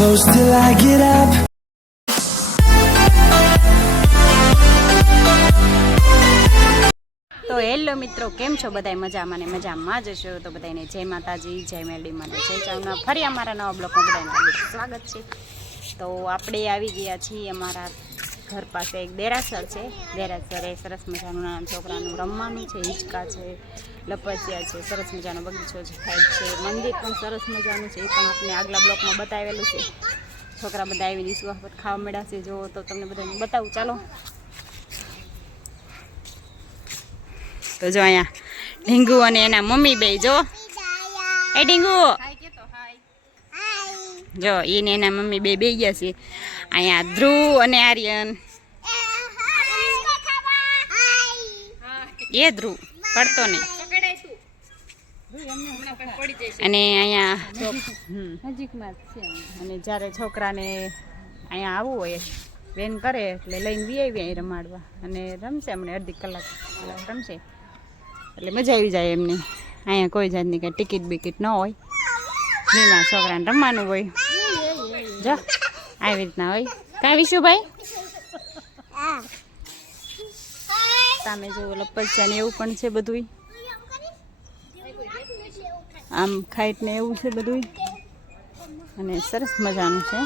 close till I get up. તો hello મિત્રો, કેમ છો બધાય? મજામાં ને મજામાં જ છો. તો બધાને જય માતાજી, જય મેલડી માને જય ચાવના ફરી અમારા નવા બ્લોકમાં બધાને સ્વાગત છે. તો આપણે આવી ગયા છીએ અમારા ઘર પાસે એક દેરાસર છે. દેરાસર એ સરસ મજાનું નાના છોકરાનું રમવાનું છે હિંચકા છે લપસિયા છે સરસ મજાનો બગીચો છે ખાય છે મંદિર પણ સરસ મજાનું છે એ પણ આપણે આગલા બ્લોકમાં બતાવેલું છે. છોકરા બધા આવી ઈસવા ખાવા મળ્યા છે. જો તો તમને બધાને બતાવું. ચાલો. તો જો અહીંયા ઢીંગુ અને એના મમ્મી બે જો. એ ઢીંગુ. જો એને એના મમ્મી બે બે ગયા છે. અહીંયા ધ્રુવ અને આર્યન. એ ધ્રુવ, પડતો નહીં. અને અહીંયા. અને જ્યારે છોકરાને અહીંયા આવવું હોય વેન કરે એટલે લઈને વી આવી અહીં રમાડવા. અને રમશે હમણાં અડધી કલાક કલાક રમશે. એટલે મજા આવી જાય એમને. અહીંયા કોઈ જાતની કાંઈ ટિકિટ બિકિટ ન હોય. જેમાં છોકરાને રમવાનું હોય. જો. આવી રીતના હોય. કાં વિશુભાઈ સામે જો લપસ્યા ને એવું પણ છે બધું આમ ખાઈટ ને એવું છે બધું અને સરસ મજાનું છે.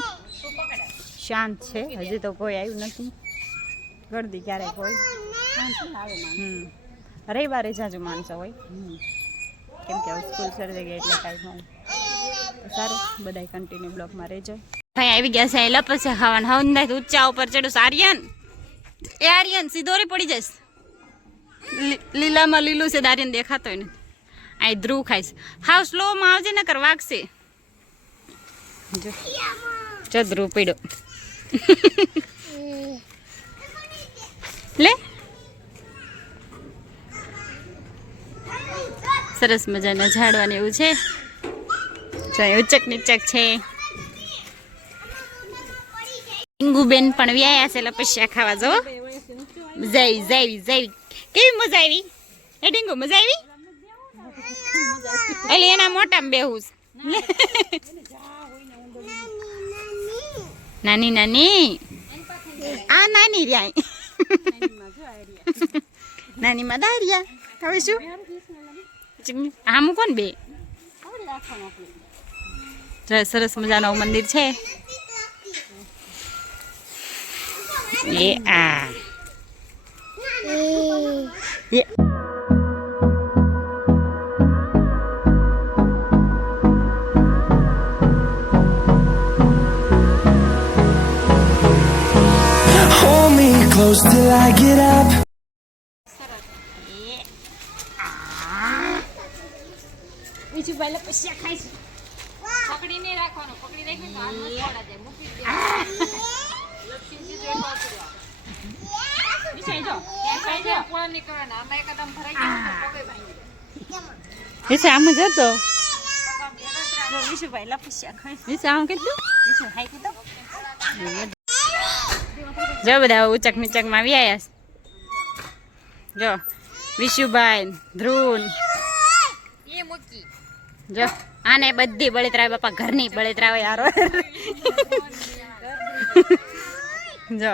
શાંત છે. હજી તો કોઈ આવ્યું નથી. ગળદી ક્યારે કોઈ રવિવારે જાજુ માણસો હોય. કેમ કે સ્કૂલ સર થઈ ગઈ એટલે કાંઈ સારું. બધાય કન્ટિન્યુ બ્લોકમાં રહેજો. ભાઈ, આવી ગયા છે લપસ્યા ખાવાના. હવે નહીં ઊંચા ઉપર ચડું આર્યન! એ આર્યન સીધોરી પડી જઈશ. લીલામાં લીલું છે, દારિયન દેખાતો ને આ ધ્રુવ ખાઈશ હાવ સ્લોમાં આવજે ને કર વાગશે. જો. ધ્રુવ પીડો લે. સરસ મજાના ઝાડવાની એવું છે. ઉચક નીચક છે. ઇંગુબેન પણ વ્યાયા છે લપસ્યા ખાવા જો મજા આવી જાવી જાવી કેવી મજા આવી? એ ડીંગુ મજા આવી? એટલે એના મોટામાં બેહું છે. નાની નાની. આ નાની રહ્યા નાની માં દારિયા હવે શું? હા આમ કોણ બે? સરસ મજાનું મંદિર છે. એ Yeah. A Hold me close till I get up. બીજું પહેલા પૈસા ખાઈશ. પકડીને રાખવાનું. પકડી રાખી તો હાથ પડા જાય. મૂકી દે વિષય જો જો આમ જ હતો? જો લપસ્યા ખાઈ. આમ કીધું? વિષુ હાઈ કીધું? જો બધા ઉચક નીચકમાં આવી આવ્યા જો વિશુભાઈ ધ્રુવ જો આને બધી બળતરા બાપા ઘરની બળતરા હોય હારો. જો.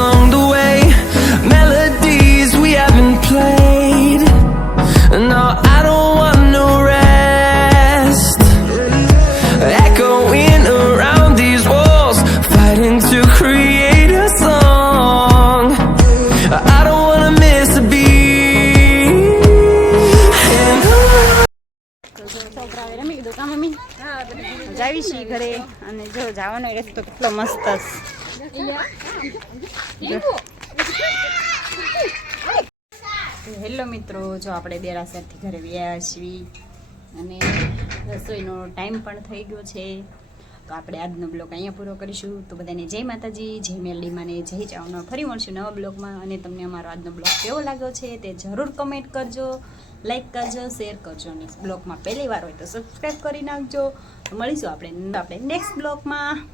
છીએ ઘરે અને જો જવાનો રસ્તો કેટલો મસ્ત હેલો મિત્રો, જો આપણે દેરાસરથી ઘરે વ્યા છીએ અને રસોઈનો ટાઈમ પણ થઈ ગયો છે. તો આપણે આજનો બ્લોગ અહીંયા પૂરો કરીશું. તો બધાને જય માતાજી, જય મેલડીમાં ને જય ચાવનો ફરી મળશું નવા બ્લોગમાં અને તમને અમારો આજનો બ્લોગ કેવો લાગ્યો છે તે જરૂર કમેન્ટ કરજો લાઈક કરજો શેર કરજો અને બ્લોગમાં પહેલી વાર હોય તો સબસ્ક્રાઈબ કરી નાખજો. મળીશું આપણે આપણે નેક્સ્ટ બ્લોગમાં